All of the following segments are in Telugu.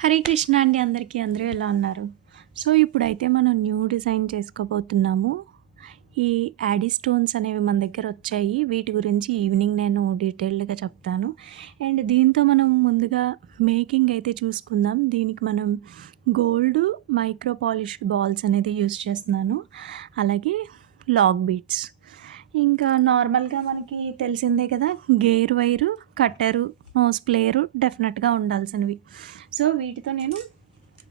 హరే కృష్ణ అండి అందరికీ. అందరూ ఎలా ఉన్నారు? సో, ఇప్పుడైతే మనం న్యూ డిజైన్ చేసుకోబోతున్నాము. ఈ యాడీ స్టోన్స్ అనేవి మన దగ్గరొచ్చాయి. వీటి గురించి ఈవినింగ్ నేను డీటెయిల్డ్‌గా చెప్తాను. అండ్ దీంతో మనం ముందుగా మేకింగ్ అయితే చూసుకుందాం. దీనికి మనం గోల్డ్ మైక్రో పాలిష్డ్ బాల్స్ అనేది యూజ్ చేస్తున్నాను. అలాగే లాగ్ బీడ్స్. ఇంకా నార్మల్‌గా మనకి తెలిసిందే కదా! గేర్ వైరు, కట్టరు, నోస్ ప్లేయరు డెఫినెట్‌గా ఉండాల్సినవి. సో, వీటితో నేను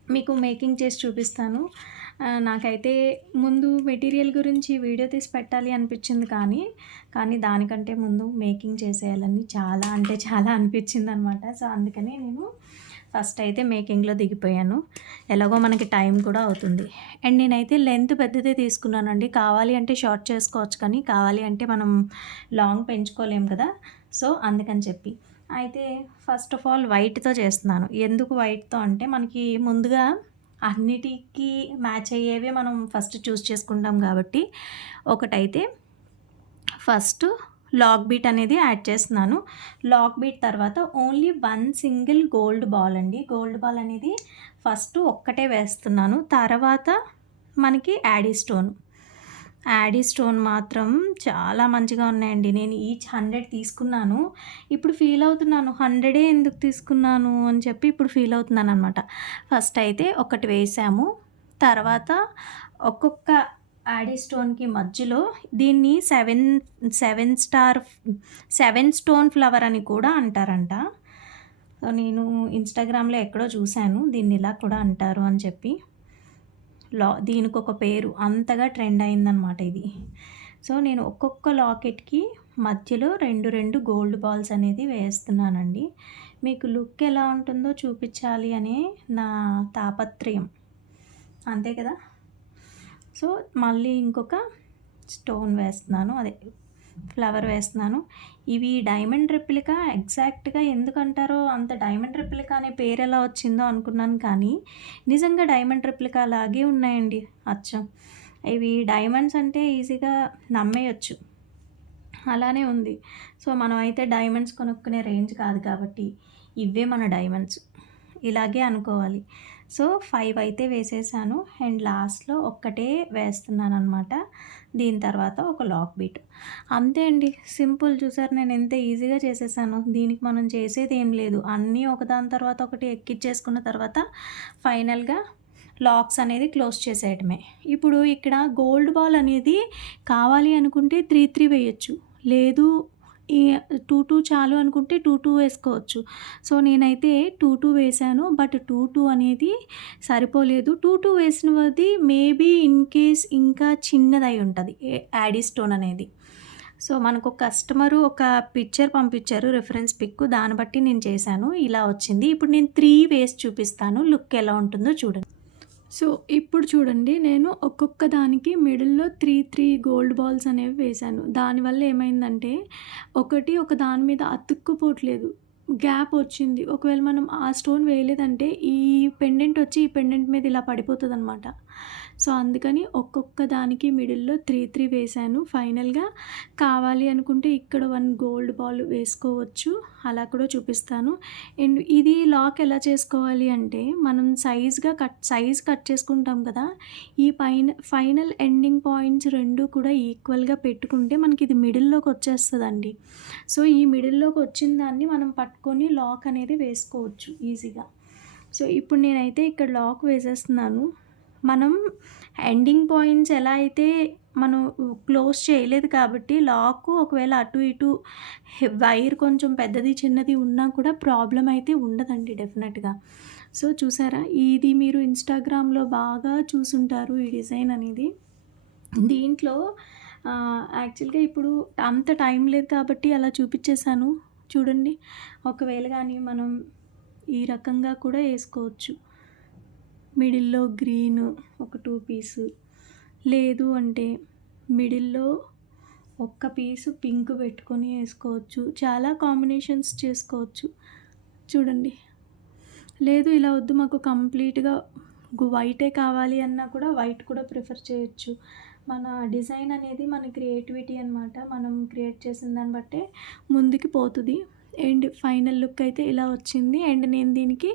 మీకు మేకింగ్ చేసి చూపిస్తాను. నాకైతే ముందు మెటీరియల్ గురించి వీడియో తీసి పెట్టాలి అనిపించింది కానీ దానికంటే ముందు మేకింగ్ చేసేయాలని చాలా అంటే చాలా అనిపించిందనమాట. సో, అందుకని నేను ఫస్ట్ అయితే మేకింగ్‌లో దిగిపోయాను. ఎలాగో మనకి టైం కూడా అవుతుంది. అండ్ నేనైతే లెంత్ పెద్దదే తీసుకున్నానండి. కావాలి అంటే షార్ట్ చేసుకోవచ్చు కానీ, కావాలి అంటే మనం లాంగ్ పెంచుకోలేం కదా! సో, అందుకని చెప్పి. అయితే ఫస్ట్ ఆఫ్ ఆల్ వైట్‌తో చేస్తున్నాను. ఎందుకు వైట్‌తో అంటే మనకి ముందుగా అన్నిటికి మ్యాచ్ అయ్యేవే మనం ఫస్ట్ చూజ్ చేసుకుంటాం కాబట్టి, ఒకటైతే ఫస్ట్ లాగ్ బీట్ అనేది యాడ్ చేస్తున్నాను. లాగ్ బీట్ తర్వాత only one single gold ball అండి. గోల్డ్ బాల్ అనేది ఫస్ట్ ఒక్కటే వేస్తున్నాను. తర్వాత మనకి యాడీ స్టోన్. యాడీ స్టోన్ మాత్రం చాలా మంచిగా ఉన్నాయండి. నేను ఈచ్ 100 తీసుకున్నాను. ఇప్పుడు ఫీల్ అవుతున్నాను. 100 ఎందుకు తీసుకున్నాను అని చెప్పి ఇప్పుడు ఫీల్ అవుతున్నాననమాట. ఫస్ట్ అయితే ఒకటి వేసాము. తర్వాత ఒక్కొక్క యాడీ స్టోన్‌కి మధ్యలో దీన్ని 7 స్టోన్ ఫ్లవర్ అని కూడా అంటారంట. సో, నేను ఇన్‌స్టాగ్రామ్‌లో ఎక్కడో చూసాను. దీన్ని ఇలా కూడా అంటారు అని చెప్పి. దీనికొక పేరు. అంతగా ట్రెండ్ అయిందనమాట ఇది. సో, నేను ఒక్కొక్క లాకెట్‌కి మధ్యలో 2 గోల్డ్ బాల్స్ అనేది వేస్తున్నానండి. మీకు లుక్ ఎలా ఉంటుందో చూపించాలి అనే నా తాపత్రయం. అంతే కదా! సో, మళ్ళీ ఇంకొక స్టోన్ వేస్తున్నాను. అదే ఫ్లవర్ వేస్తున్నాను. ఇవి డైమండ్ రెప్లికా ఎగ్జాక్ట్‌గా ఎందుకంటారో అంత డైమండ్ రెప్లికా అనే పేరెలా వచ్చిందో అనుకున్నాను కానీ, నిజంగా డైమండ్ రెప్లికా లాగే ఉన్నాయండి అచ్చం. ఇవి డైమండ్స్ అంటే ఈజీగా నమ్మేయొచ్చు. అలానే ఉంది. సో, మనం అయితే డైమండ్స్ కొనుక్కునే రేంజ్ కాదు కాబట్టి, ఇవే మన డైమండ్స్. ఇలాగే అనుకోవాలి. సో, 5 అయితే వేసేసాను. అండ్ లాస్ట్‌లో ఒక్కటే వేస్తున్నాననమాట. దీని తర్వాత ఒక లాక్ బీట్. అంతే అండి. సింపుల్ చూసారు నేను ఎంత ఈజీగా చేసేసానో. దీనికి మనం చేసేదేం లేదు. అన్నీ ఒకదాని తర్వాత ఒకటి ఎక్కిచ్చేసుకున్న తర్వాత ఫైనల్‌గా లాక్స్ అనేది క్లోజ్ చేసేయటమే. ఇప్పుడు ఇక్కడ గోల్డ్ బాల్ అనేది కావాలి అనుకుంటే 3 వేయొచ్చు. లేదు ఈ 2 చాలు అనుకుంటే 2 వేసుకోవచ్చు. సో, నేనైతే 2 వేశాను. బట్ 2 అనేది సరిపోలేదు. 2 వేసినది మేబీ ఇన్ కేస్ ఇంకా చిన్నదై ఉంటది. యాడీ స్టోన్ అనేది. సో, మనకు కస్టమరు ఒక పిక్చర్ పంపించారు. Reference pic. దాన్ని బట్టి నేను చేశాను. ఇలా వచ్చింది. ఇప్పుడు నేను 3 వేసి చూపిస్తాను. లుక్ ఎలా ఉంటుందో చూడండి. సో, ఇప్పుడు చూడండి నేను ఒక్కొక్క దానికి మిడిల్‌లో 3 గోల్డ్ బాల్స్ అనేవి వేశాను. దానివల్ల ఏమైందంటే, ఒకటి ఒక దాని మీద అతుక్కుపోవట్లేదు. గ్యాప్ వచ్చింది. ఒకవేళ మనం ఆ స్టోన్ వేయలేదంటే, ఈ పెండెంట్ వచ్చి ఈ పెండెంట్ మీద ఇలా పడిపోతదనమాట. సో, అందుకని ఒక్కొక్క దానికి మిడిల్‌లో 3 వేశాను. ఫైనల్‌గా కావాలి అనుకుంటే ఇక్కడ 1 గోల్డ్ బాల్ వేసుకోవచ్చు. అలా కూడా చూపిస్తాను. అండ్ ఇది లాక్ ఎలా చేసుకోవాలి అంటే, మనం సైజ్ కట్ చేసుకుంటాం కదా! ఈ ఫైనల్ ఎండింగ్ పాయింట్స్ 2 కూడా ఈక్వల్‌గా పెట్టుకుంటే మనకిది మిడిల్‌లోకొచ్చేస్తదండి. సో, ఈ మిడిల్‌లోకొచ్చిన దాన్ని మనం పట్టుకొని లాక్ అనేది వేసుకోవచ్చు ఈజీగా. సో, ఇప్పుడు నేనైతే ఇక్కడ లాక్ వేసేస్తున్నాను. మనం ఎండింగ్ పాయింట్స్ ఎలా అయితే మనం క్లోజ్ చేయలేదు కాబట్టి లాకు ఒకవేళ అటు ఇటు వైర్ కొంచెం పెద్దది, చిన్నది ఉన్నా కూడా ప్రాబ్లమ్ అయితే ఉండదండి డెఫినెట్‌గా. సో, చూసారా? ఇది మీరు ఇన్‌స్టాగ్రామ్‌లో బాగా చూసుంటారు ఈ డిజైన్ అనేది. దీంట్లో యాక్చువల్‌గా ఇప్పుడు అంత టైం లేదు కాబట్టి అలా చూపిచ్చేసాను. చూడండి. ఒకవేళ గాని మనం ఈ రకంగా కూడా ఏసుకోవచ్చు. మిడిల్‌లో గ్రీను ఒక 2 పీసు. లేదు అంటే మిడిల్‌లో ఒక్క పీసు పింక్ పెట్టుకొని ఏసుకోవచ్చు. చాలా కాంబినేషన్స్ చేసుకోవచ్చు. చూడండి. లేదు ఇలా వద్దు మాకు కంప్లీట్‌గా వైటే కావాలి అన్నా కూడా వైట్ కూడా ప్రిఫర్ చేయొచ్చు. మన డిజైన్ అనేది మన క్రియేటివిటీ అనమాట. మనం క్రియేట్ చేసిన దాన్ని బట్టే ముందుకు పోతది. అండ్ ఫైనల్ లుక్ అయితే ఇలా వచ్చింది. అండ్ నేను దీనికి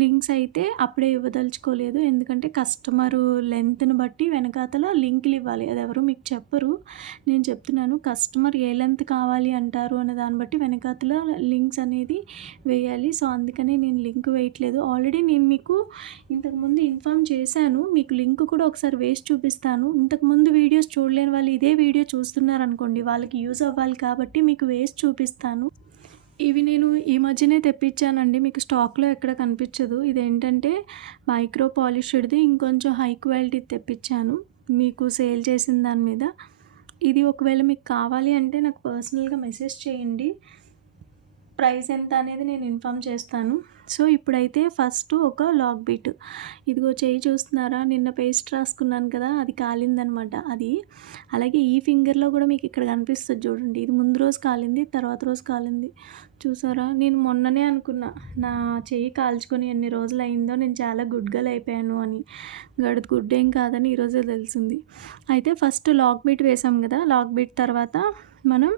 లింక్స్ అయితే అప్పుడే ఇవ్వదలుచుకోలేదు. ఎందుకంటే కస్టమరు లెంత్‌ని బట్టి వెనకాతల లింకులు ఇవ్వాలి. అది ఎవరు మీకు చెప్పరు. నేను చెప్తున్నాను. కస్టమర్ ఏ లెంత్ కావాలి అంటారు అనే దాన్ని బట్టి వెనకాతల లింక్స్ అనేది వేయాలి. సో, అందుకనే నేను లింక్ వేయట్లేదు. ఆల్రెడీ నేను మీకు ఇంతకుముందు ఇన్ఫార్మ్ చేశాను. మీకు లింక్ కూడా ఒకసారి వేసి చూపిస్తాను. ఇంతకుముందు వీడియోస్ చూడలేని వాళ్ళు ఇదే వీడియో చూస్తున్నారనుకోండి, వాళ్ళకి యూజ్ అవ్వాలి కాబట్టి మీకు వేసి చూపిస్తాను. ఇవి నేను ఈ మధ్యనే తెప్పించానండి. మీకు స్టాక్‌లో ఎక్కడ కనిపించదు. ఇదేంటంటే మైక్రో పాలిష్డ్‌ది ఇంకొంచెం హై క్వాలిటీది తెప్పించాను. మీకు సేల్ చేసిన దాని మీద. ఇది ఒకవేళ మీకు కావాలి అంటే నాకు పర్సనల్‌గా మెసేజ్ చేయండి. ప్రైస్ ఎంత అనేది నేను ఇన్ఫార్మ్ చేస్తాను. సో, ఇప్పుడైతే ఫస్ట్ ఒక లాక్ బీట్. ఇదిగో చెయ్యి చూస్తున్నారా? నిన్న పేస్ట్ రాసుకున్నాను కదా! అది కాలిందనమాట అది. అలాగే ఈ ఫింగర్‌లో కూడా మీకు ఇక్కడ కనిపిస్తది చూడండి. ఇది ముందు రోజు కాలింది, తర్వాత రోజు కాలింది. చూసారా? నేను మొన్ననే అనుకున్నా, నా చెయ్యి కాల్చుకొని ఎన్ని రోజులయిందో, నేను చాలా గుడ్ గర్ల్ అయిపోయాను అని. గుడ్డేం కాదని ఈరోజే తెలిసింది. అయితే ఫస్ట్ లాక్ బీట్ వేసాం కదా! లాక్ బీట్ తర్వాత మనం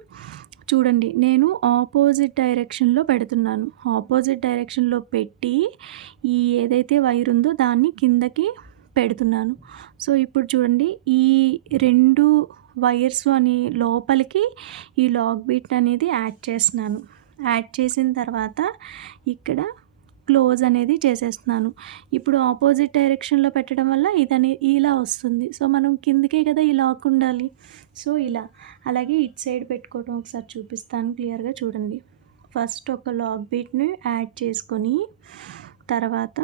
చూడండి, నేను ఆపోజిట్ డైరెక్షన్‌లో పెడుతున్నాను. ఆపోజిట్ డైరెక్షన్‌లో పెట్టి ఈ ఏదైతే వైర్ ఉందో దాన్ని కిందకి పెడుతున్నాను. సో, ఇప్పుడు చూడండి, ఈ 2 వైర్స్ అని లోపలికి ఈ లాక్ బీట్ అనేది యాడ్ చేస్తున్నాను. యాడ్ చేసిన తర్వాత ఇక్కడ క్లోజ్ అనేది చేసేస్తున్నాను. ఇప్పుడు ఆపోజిట్ డైరెక్షన్‌లో పెట్టడం వల్ల ఇలా వస్తుంది. సో, మనం కిందకే కదా ఈ లాక్ ఉండాలి. సో, ఇలా. అలాగే ఇటు సైడ్ పెట్టుకోవడం ఒకసారి చూపిస్తాను క్లియర్‌గా చూడండి. ఫస్ట్ ఒక లాక్ బీట్‌ని యాడ్ చేసుకొని, తర్వాత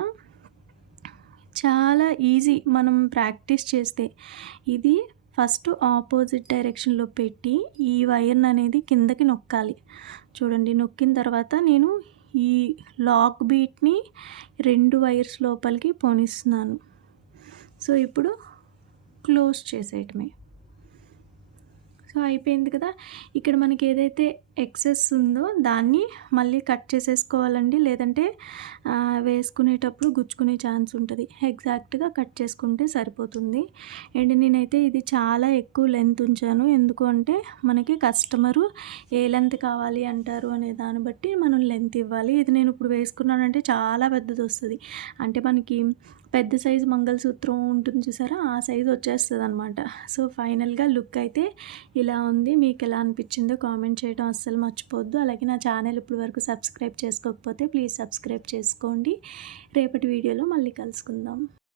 చాలా ఈజీ మనం ప్రాక్టీస్ చేస్తే. ఇది ఫస్ట్ ఆపోజిట్ డైరెక్షన్‌లో పెట్టి ఈ వైర్‌ని అనేది కిందకి నొక్కాలి. చూడండి, నొక్కిన తర్వాత నేను ఈ లాక్ బీట్‌ని 2 వైర్స్ లోపలికి పోనిస్తున్నాను. సో, ఇప్పుడు క్లోజ్ చేసేయటమే. సో, అయిపోయింది కదా! ఇక్కడ మనకి ఏదైతే ఎక్సెస్ ఉందో దాన్ని మళ్ళీ కట్ చేసేసుకోవాలండి. లేదంటే వేసుకునేటప్పుడు గుచ్చుకునే ఛాన్స్ ఉంటది. ఎగ్జాక్ట్‌గా కట్ చేసుకుంటే సరిపోతుంది. అండ్ నేనైతే ఇది చాలా ఎక్కువ లెంత్ ఉంచాను. ఎందుకు అంటే మనకి కస్టమరు ఏ లెంత్ కావాలి అంటారు అనే దాన్ని బట్టి మనం లెంత్ ఇవ్వాలి. ఇది నేను ఇప్పుడు వేసుకున్నానంటే చాలా పెద్దదొస్తది. అంటే మనకి పెద్ద సైజు మంగళసూత్రం ఉంటుంది చూసారా? ఆ సైజు వచ్చేస్తదనమాట. సో, ఫైనల్‌గా లుక్ అయితే ఇలా ఉంది. మీకెలా అనిపించిందో కామెంట్ చేయడం అస్సలు మర్చిపోవద్దు. అలాగే నా ఛానల్ ఇప్పటి వరకు సబ్స్క్రైబ్ చేసుకోకపోతే ప్లీజ్ సబ్స్క్రైబ్ చేసుకోండి. రేపటి వీడియోలో మళ్ళీ కలుసుకుందాం.